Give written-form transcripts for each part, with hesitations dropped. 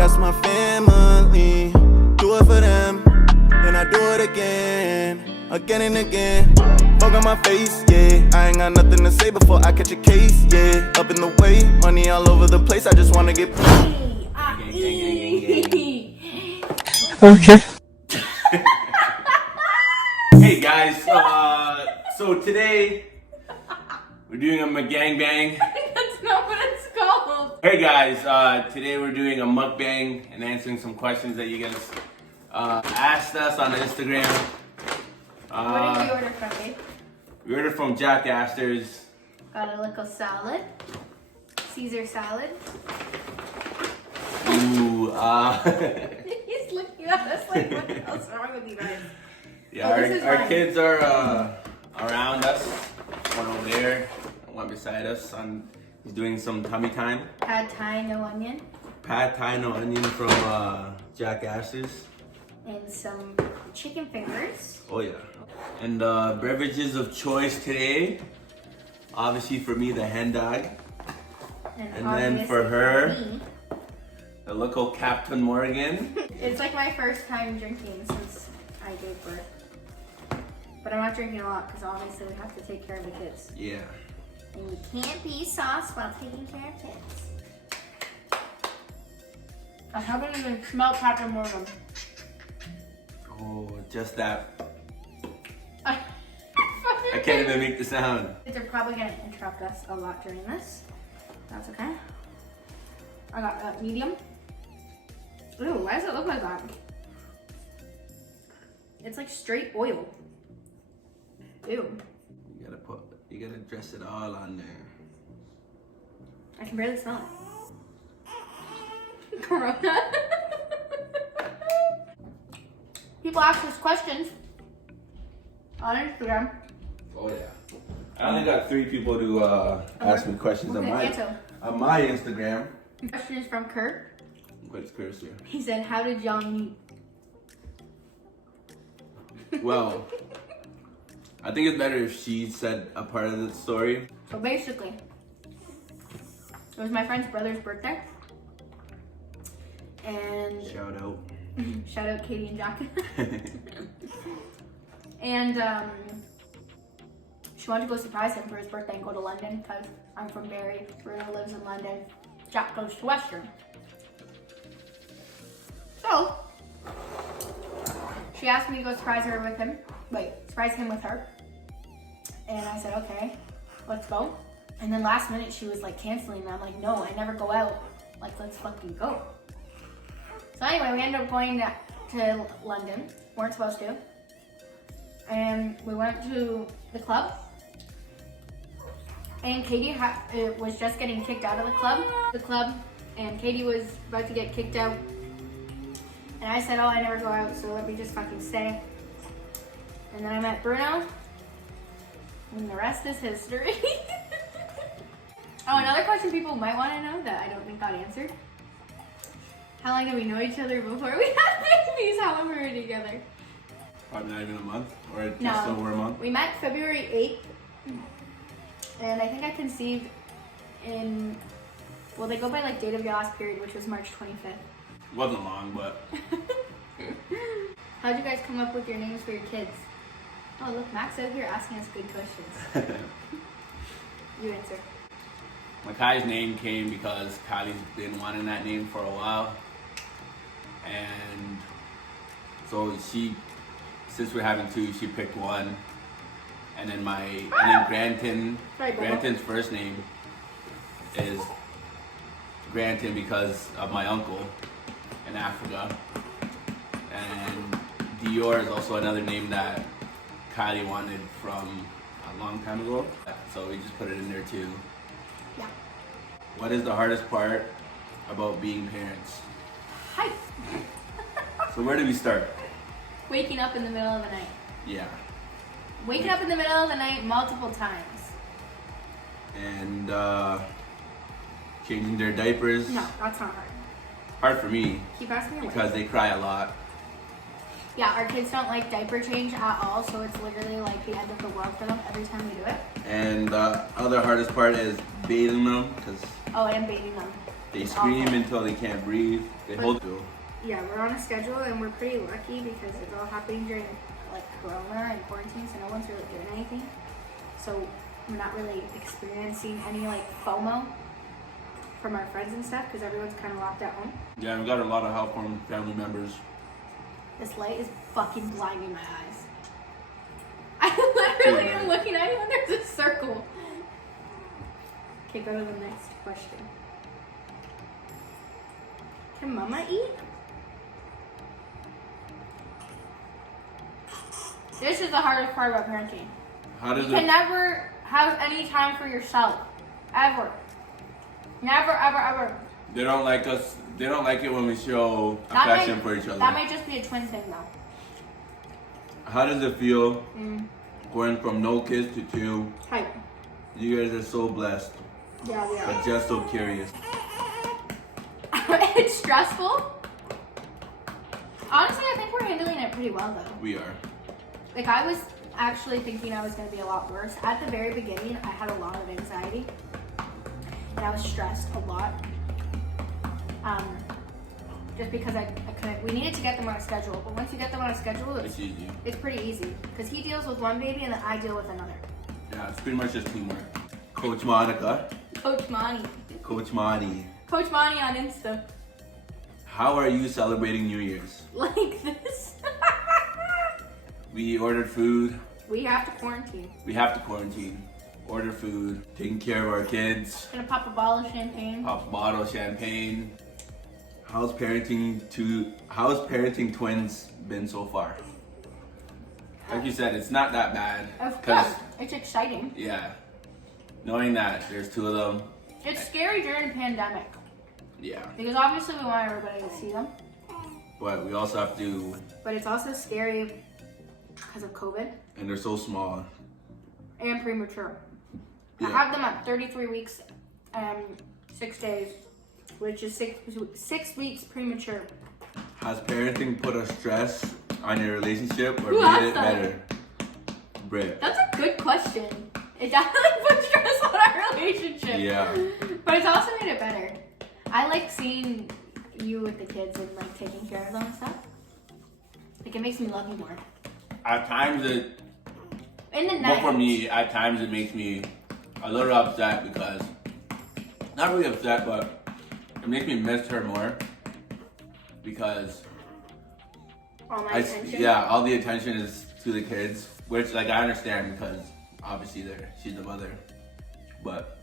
That's my family. Do it for them, and I do it again and again. Fuck on my face, yeah. I ain't got nothing to say before I catch a case, yeah. Up in the way, money all over the place. I just wanna get. Okay. Hey guys, so today we're doing a gangbang. That's not what it's called. Hey guys, today we're doing a mukbang and answering some questions that you guys asked us on Instagram. What did you order from, babe? We ordered from Jack Astor's. Got a little salad. Caesar salad. Ooh, He's looking at us like, what the hell's wrong with you guys? yeah, Oh, this is our mine. kids are around us. One over there, one beside us. He's doing some tummy time. Pad Thai, no onion. Pad Thai, no onion from Jack Astor's. And some chicken fingers. Oh yeah. And beverages of choice today. Obviously for me, the hen dog. And then for her, me. the local Captain Morgan. It's like my first time drinking since I gave birth. But I'm not drinking a lot because obviously we have to take care of the kids. Yeah. And you can't be sauce while taking care of kids. I haven't even smelled Captain Morgan. Oh, just that. I I can't even make the sound. They're probably gonna interrupt us a lot during this. That's okay. I got that medium. Ooh, why does it look like that? It's like straight oil. Ew. You gotta dress it all on there. I can barely smell it. Corona. People ask us questions on Instagram. Oh yeah. I only got 3 people to ask me questions on my Instagram. The question is from Kurt. What's Chris here? He said, how did y'all meet? Well, I think it's better if she said a part of the story. So basically, it was my friend's brother's birthday. And Shout out. shout out Katie and Jack. And she wanted to go surprise him for his birthday and go to London because I'm from Barrie. Bruno lives in London. Jack goes to Western. So she asked me to go surprise him with her. And I said, okay, let's go. And then last minute she was like canceling. And I'm like, no, I never go out. Like, let's fucking go. So anyway, we ended up going to London. Weren't supposed to. And we went to the club. And Katie was just getting kicked out of the club. And Katie was about to get kicked out. And I said, oh, I never go out, so let me just fucking stay. And then I met Bruno. And the rest is history. Oh, another question people might want to know that I don't think got answered. How long did we know each other before we had babies? How long were we together? Probably not even a month, or just No. over a month. We met February 8th. And I think I conceived in, well, they go by like date of your last period, which was March 25th. Wasn't long, but How'd you guys come up with your names for your kids? Oh, look, Max out here asking us good questions. You answer. Makai's name came because Kylie's been wanting that name for a while. And so since we're having 2, she picked one. And then Granton's first name is Granton because of my uncle in Africa. And Dior is also another name that Kylie wanted from a long time ago. So we just put it in there too. Yeah. What is the hardest part about being parents? Hi. So where do we start? Waking up in the middle of the night. Yeah. Waking up in the middle of the night multiple times. And changing their diapers. No, that's not hard. Hard for me Keep asking me. because they cry a lot. Yeah, our kids don't like diaper change at all, so it's literally like the end of the world for them every time we do it. And the other hardest part is bathing them because Oh, and bathing them. They It's scream awful. until they can't breathe. They hold you. Yeah, we're on a schedule and we're pretty lucky because it's all happening during like Corona and quarantine, so no one's really doing anything. So we're not really experiencing any like FOMO from our friends and stuff because everyone's kind of locked at home. Yeah, we got a lot of help from family members. This light is fucking blinding my eyes. I literally am looking at you and there's a circle. Okay, go to the next question. Can Mama eat? This is the hardest part about parenting. How does You can never have any time for yourself. Ever. Never, ever, ever. They don't like us. They don't like it when we show That affection might- for each other. That might just be a twin thing though. How does it feel going from no kids to 2? Hype. You guys are so blessed, Yeah, we are. but just so curious. It's stressful. Honestly, I think we're handling it pretty well though. We are. Like I was actually thinking I was going to be a lot worse. At the very beginning, I had a lot of anxiety. And I was stressed a lot. Just because I couldn't, we needed to get them on a schedule. But once you get them on a schedule, It's easy. it's pretty easy. Because he deals with one baby and then I deal with another. Yeah, it's pretty much just teamwork. Coach Monica. Coach Monty. Coach Monty. Coach Monty on Insta. How are you celebrating New Year's? Like this. We ordered food. We have to quarantine. We have to quarantine. Order food. Taking care of our kids. Gonna pop a bottle of champagne. Pop a bottle of champagne. How's parenting twins been so far? Like you said, it's not that bad. Of course. It's exciting. Yeah. Knowing that there's 2 of them. It's scary during a pandemic. Yeah. Because obviously we want everybody to see them. But we also have to, But it's also scary because of COVID and they're so small. and premature. I Yeah. have them at 33 weeks and 6 days, which is 6 weeks premature. Has parenting put a stress on your relationship or Who made asked it that? better? Britt. That's a good question. It definitely puts stress on our relationship. Yeah. But it's also made it better. I like seeing you with the kids and like taking care of them and stuff. Like it makes me love you more. At times it, In the well night. for me, at times it makes me a little upset because, not really upset, but it makes me miss her more because All my attention. all the attention is to the kids, which like I understand because obviously she's the mother, but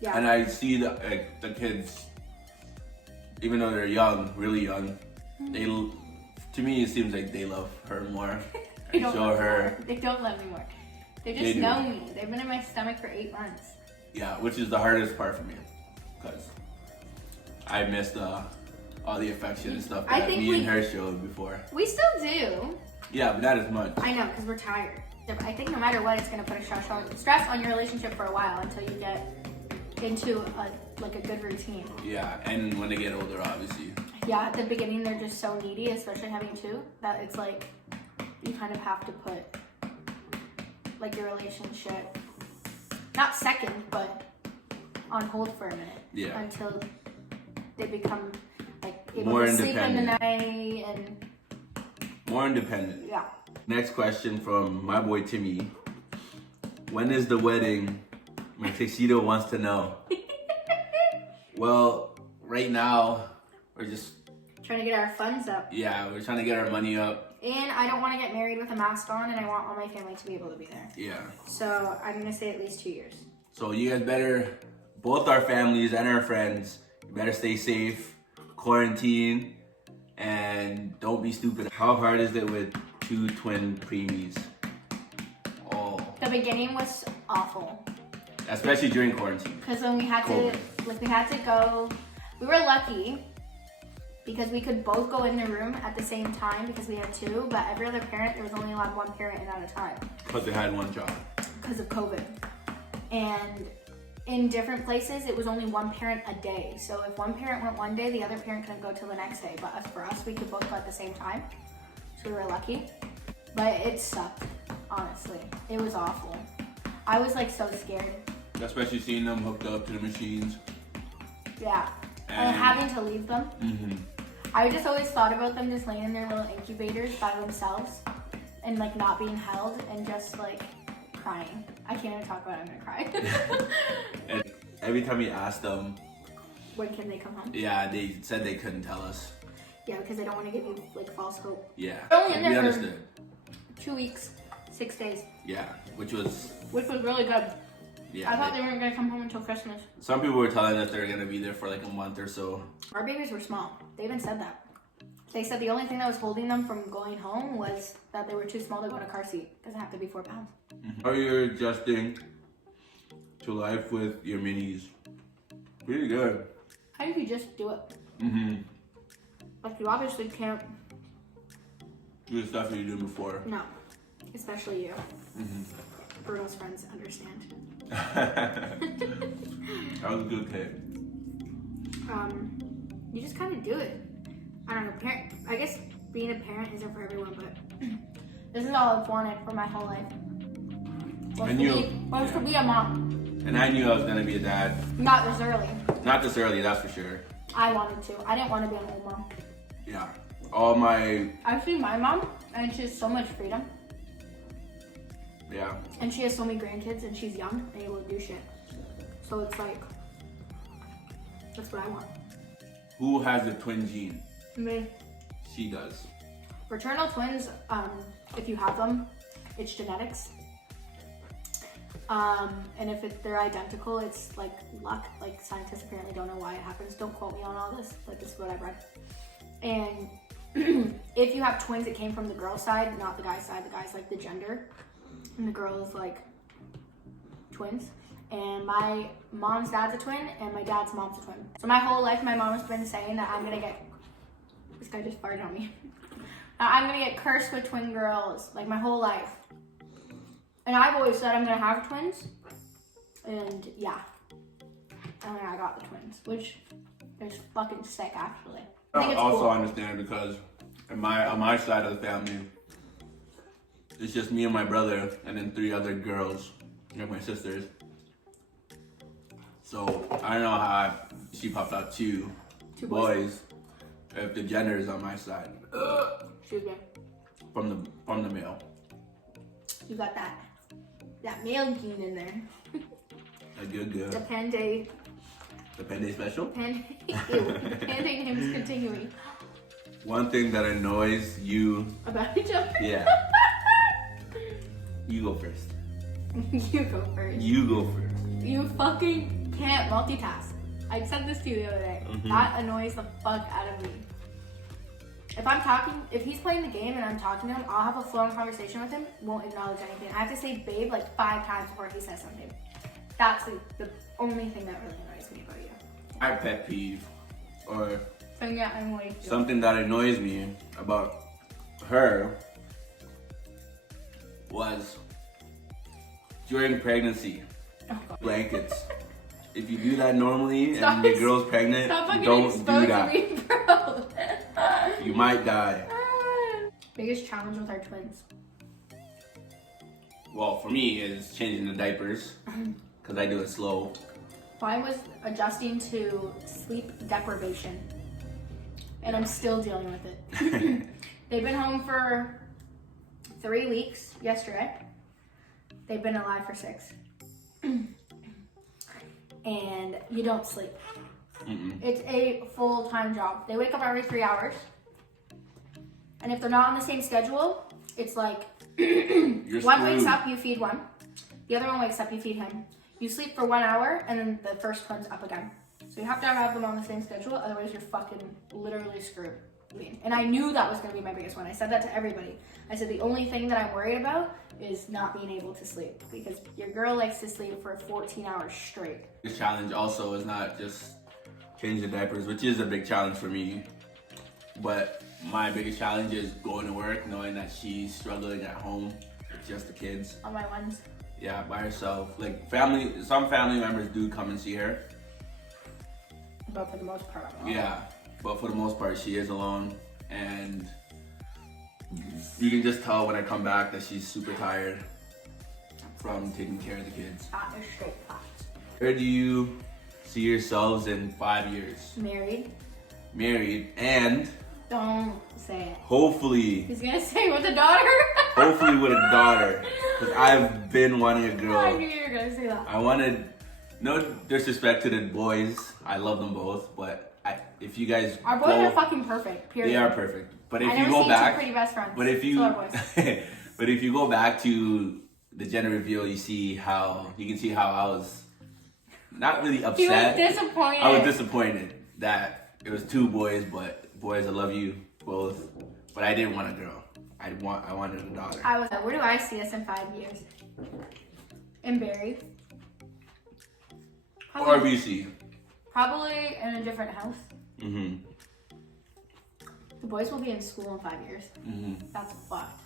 Yeah. and I see the kids, even though they're young, really young, to me it seems like they love her more. They And don't show love me her, more. They don't love me more. They just They do. know me. They've been in my stomach for 8 months. yeah, which is the hardest part for me because I missed all the affection and stuff I that think me we- and her showed before. We still do. Yeah, but not as much. I know, because we're tired. I think no matter what, it's going to put a stress on your relationship for a while until you get into a good routine. Yeah, and when they get older, obviously. Yeah, at the beginning, they're just so needy, especially having 2, that it's like you kind of have to put like your relationship, not second, but on hold for a minute. Yeah. Until they become like able More to sleep in the independent. night and More independent. yeah. Next question from my boy Timmy. When is the wedding? My tuxedo wants to know. Well, right now, we're just, Trying to get our funds up. we're trying to get our money up. And I don't want to get married with a mask on, and I want all my family to be able to be there. Yeah. So I'm gonna say at least 2 years. So you guys better, both our families and our friends, you better stay safe, quarantine, and don't be stupid. How hard is it with 2 twin preemies? Oh, The beginning was awful especially during quarantine. because when we had to go, we were lucky because we could both go in the room at the same time because we had 2. But every other parent, there was only allowed 1 parent in at a time Because they had one job. because of COVID. And in different places, it was only 1 parent a day. So if 1 parent went one day, the other parent couldn't go till the next day. But for us, we could both go at the same time. So we were lucky. But it sucked, honestly. It was awful. I was like so scared. Especially seeing them hooked up to the machines. Yeah. And having to leave them. Mm-hmm. I just always thought about them just laying in their little incubators by themselves and like not being held and just like crying. I can't even talk about it, I'm gonna cry. And every time we asked them, when can they come home? yeah, they said they couldn't tell us. Yeah, because they don't want to give you like false hope. Yeah, They're only in we there for understood. 2 weeks, 6 days. Yeah, which was Really good. yeah. I thought they weren't gonna come home until Christmas. Some people were telling us they were gonna be there for like a month or so. Our babies were small. They even said that. They said the only thing that was holding them from going home was that they were too small to go in a car seat because it had to be 4 pounds. How are you adjusting to life with your minis? Pretty good. How do you just do it? Mm-hmm. Like you obviously can't. Do the stuff that you did before. No, especially you. Mm-hmm. Bruno's friends understand. That was a good kid. You just kind of do it. I don't know. I guess being a parent isn't for everyone, but this is all I've wanted for my whole life. Was to be a mom. And I knew I was gonna be a dad. Not this early. Not this early, that's for sure. I wanted to. I didn't want to be an old mom. Yeah. All my I've seen my mom, and she has so much freedom. yeah. And she has so many grandkids, and she's young and able to do shit. So it's like, that's what I want. Who has the twin gene? Me. She does. Fraternal twins, if you have them, it's genetics. And if they're identical, it's like luck. Like scientists apparently don't know why it happens. Don't quote me on all this. Like this is what I've read. And if you have twins that came from the girl side, not the guy side, the guy's like the gender, and the girl is like twins. And my mom's dad's a twin, and my dad's mom's a twin. So my whole life, my mom has been saying that I'm gonna get. This guy just farted on me. I'm gonna get cursed with twin girls, like my whole life. And I've always said I'm gonna have twins, and yeah, and then I got the twins, which is fucking sick actually. I think I it's also cool. understand because on my side of the family, it's just me and my brother, and then 3 other girls, like my sisters. So I don't know how she popped out two boys if the gender is on my side Excuse me. from the male. You got that male gene in there. A good. Depende special. Depende names continuing One thing that annoys you. about each other. Yeah. You go first. You go first. You go first. You fucking can't multitask. I said this to you the other day. That annoys the fuck out of me. If I'm talking, if he's playing the game and I'm talking to him, I'll have a flowing conversation with him, won't acknowledge anything. I have to say babe like 5 times before he says something. That's the only thing that really annoys me about you. My pet peeve, or So yeah, I'm like something that annoys me about her was during pregnancy, blankets. If you do that normally and your girl's pregnant, don't do that. Me, bro. You might die. Biggest challenge with our twins. Well, for me, is changing the diapers because I do it slow. Mine was adjusting to sleep deprivation, and I'm still dealing with it. They've been home for 3 weeks yesterday. They've been alive for 6. And you don't sleep. It's a full-time job. They wake up every 3 hours. And if they're not on the same schedule, it's like one wakes up, you feed one. The other one wakes up, you feed him. You sleep for 1 hour, and then the first one's up again. So you have to have them on the same schedule, otherwise you're fucking literally screwed. And I knew that was gonna be my biggest one. I said that to everybody. I said the only thing that I'm worried about is not being able to sleep, because your girl likes to sleep for 14 hours straight. The challenge also is not just change the diapers, which is a big challenge for me, but my biggest challenge is going to work, knowing that she's struggling at home with just the kids. On my ones. Yeah, by herself. Like some family members do come and see her. But for the most part, I'm alone. Yeah, but for the most part, she is alone, and you can just tell when I come back that she's super tired from taking care of the kids. That is straight facts. Where do you see yourselves in 5 years? Married. And Don't say it. hopefully He's gonna say with a daughter. hopefully with a daughter. Because I've been wanting a girl. I knew you were gonna say that. I wanted, no disrespect to the boys, I love them both, but if you guys Our boys are fucking perfect. Period. they are perfect. But if I you never go seen back, two pretty best friends. but if you, So are boys. but if you go back to the gender reveal, you can see how I was not really He upset. was disappointed. I was disappointed that it was two boys, but boys, I love you both. But I didn't want a girl. I wanted a daughter. Where do I see us in 5 years? In Barrie. Or BC. Probably in a different house. Mm-hmm. The boys will be in school in 5 years. Mm-hmm. That's fucked.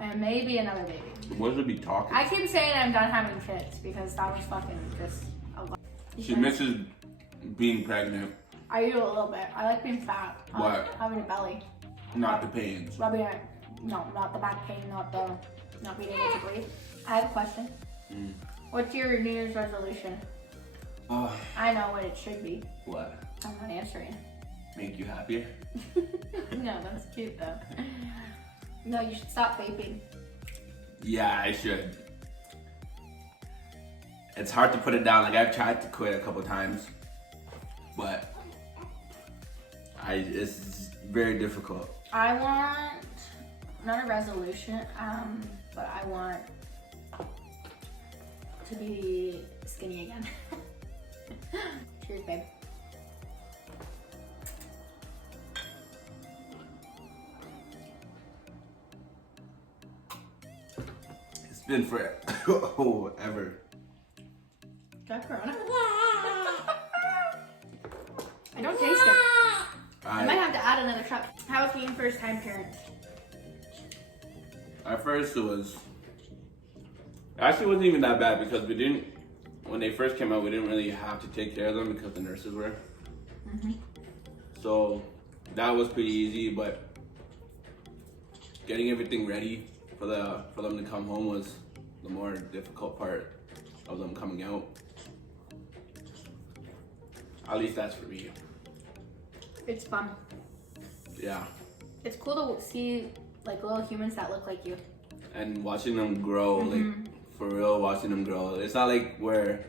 And maybe another baby. The boys would be talking. I keep saying I'm done having kids because that was fucking just a lot. She misses being pregnant, I do a little bit. I like being fat. I like What? having a belly. not the pains. Rubbing it. No, not the back pain, not being able to breathe. I have a question. Mm. What's your New Year's resolution? Oh, I know what it should be. what? I'm not answering. Make you happier? No, that's cute though. No, you should stop vaping. Yeah, I should. It's hard to put it down. Like I've tried to quit a couple times, but it's very difficult. I want not a resolution, but I want to be skinny again. Cheers, babe. It's been forever. Got Corona? I don't taste it. I might have to add another shot. How was being first time parents? At first it actually wasn't even that bad because when they first came out, we didn't really have to take care of them because the nurses were. Mm-hmm. So that was pretty easy, but getting everything ready for them to come home was the more difficult part of them coming out. At least that's for me. It's fun. Yeah. It's cool to see like little humans that look like you. And watching them grow, like for real, watching them grow. It's not like where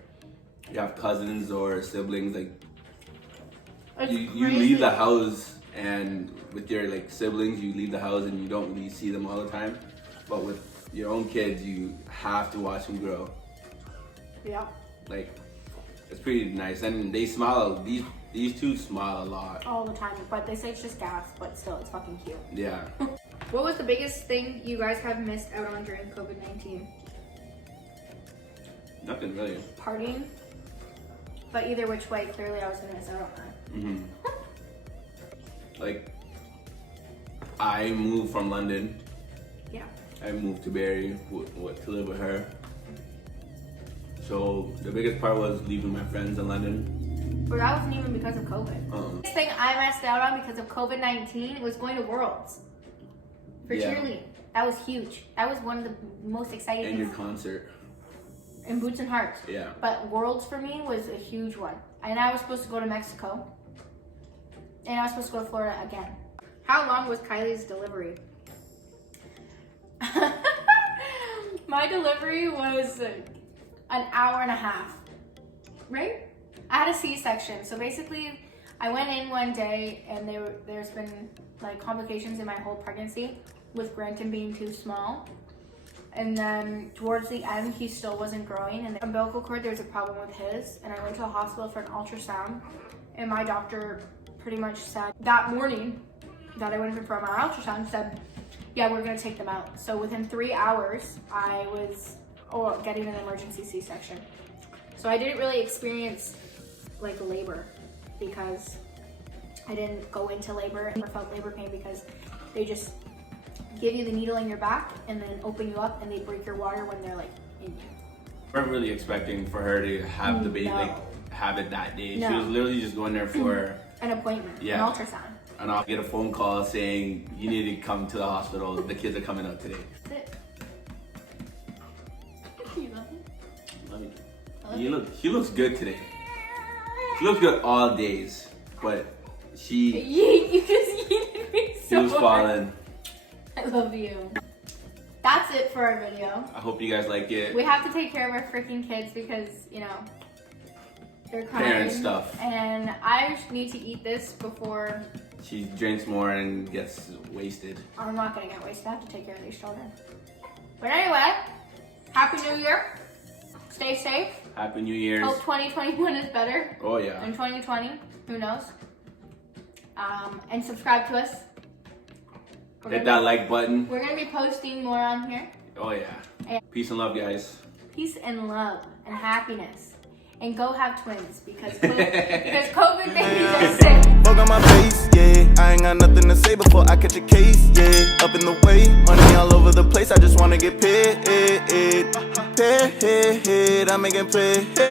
you have cousins or siblings, like you leave the house and with your like siblings, you leave the house and you don't really see them all the time. But with your own kids, you have to watch them grow. Yeah. Like, it's pretty nice. And they smile, these two smile a lot. All the time, but they say it's just gas, but still, it's fucking cute. Yeah. What was the biggest thing you guys have missed out on during COVID-19? Nothing really. Partying? But either which way, clearly I was gonna miss out on that. Mm-hmm. Like, I moved from London. Yeah. I moved to Barrie to live with her. So the biggest part was leaving my friends in London. But that wasn't even because of COVID. The biggest thing I missed out on because of COVID-19 was going to Worlds for cheerleading. That was huge. That was one of the most exciting And things. your concert. And Boots and Hearts. Yeah. But Worlds for me was a huge one. And I was supposed to go to Mexico. And I was supposed to go to Florida again. How long was Kylie's delivery? My delivery was an hour and a half, right? I had a C-section. So basically, I went in one day and there's been like complications in my whole pregnancy with Granton being too small. And then towards the end, he still wasn't growing. And the umbilical cord, there was a problem with his. And I went to the hospital for an ultrasound. And my doctor pretty much said that morning that I went in for my ultrasound, said, yeah, we're gonna take them out. So within 3 hours, I was getting an emergency C-section. So I didn't really experience like labor because I didn't go into labor or felt labor pain because they just give you the needle in your back and then open you up and they break your water when they're like in you. We weren't really expecting for her to have the baby, like have it that day. She was literally just going there for an appointment, an ultrasound. And I'll get a phone call saying, you need to come to the hospital. The kids are coming out today. That's it. You love me? Love you. I He looks good today. She looks good all days, but You just yeeted me she so was hard. falling. I love you. That's it for our video. I hope you guys like it. We have to take care of our freaking kids because, you know, they're crying. Parent stuff. And I need to eat this before. She drinks more and gets wasted. I'm not gonna get wasted. I have to take care of these children. But anyway, Happy New Year. Stay safe. Happy New Year's. Hope 2021 is better Oh yeah. than 2020. Who knows? And subscribe to us. Hit that like button. We're gonna be posting more on here. Oh yeah. Peace and love, guys. Peace and love and happiness. And go have twins because COVID babies are sick. Fuck on my face, yeah. I ain't got nothing to say before I catch a case, yeah. Up in the way, money all over the place. I just wanna get paid, paid. I'm making play.